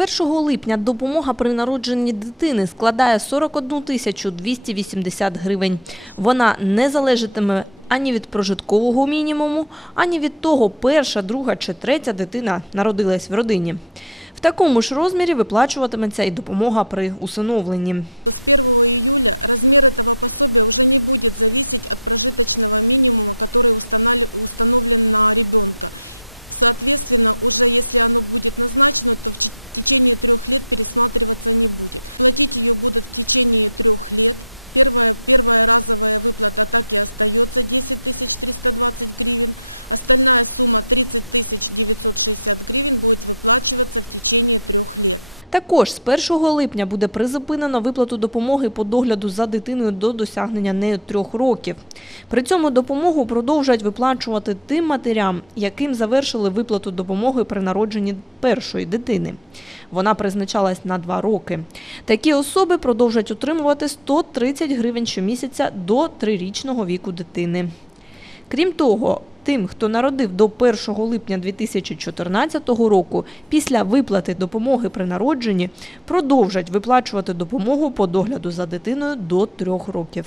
1 липня допомога при народженні дитини складає 41 тисячу 280 гривень. Вона не залежатиме ані від прожиткового мінімуму, ані від того, перша, друга чи третя дитина народилась в родині. В такому ж розмірі виплачуватиметься і допомога при усиновленні. Також з 1 липня буде призупинено виплату допомоги по догляду за дитиною до досягнення нею трьох років. При цьому допомогу продовжать виплачувати тим матерям, яким завершили виплату допомоги при народженні першої дитини. Вона призначалась на два роки. Такі особи продовжать отримувати 130 гривень щомісяця до трирічного віку дитини. Крім того, тим, хто народив до 1 липня 2014 року, після виплати допомоги при народженні продовжать виплачувати допомогу по догляду за дитиною до трьох років.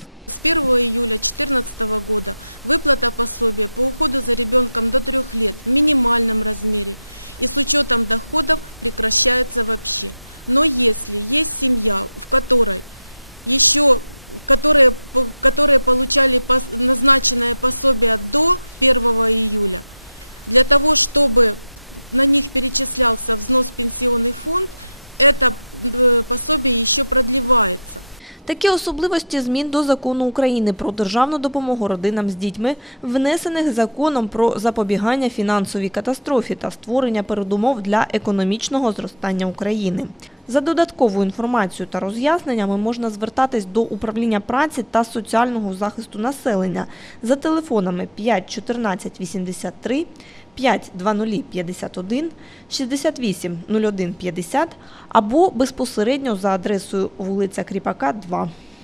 Такі особливості змін до закону України про державну допомогу родинам з дітьми, внесених законом про запобігання фінансовій катастрофі та створення передумов для економічного зростання України. За додатковою інформацією та роз'ясненнями можна звертатись до управління праці та соціального захисту населення за телефонами 5 14 83, 5 20 51, 68 01 50 або безпосередньо за адресою вулиця Кріпака, 2.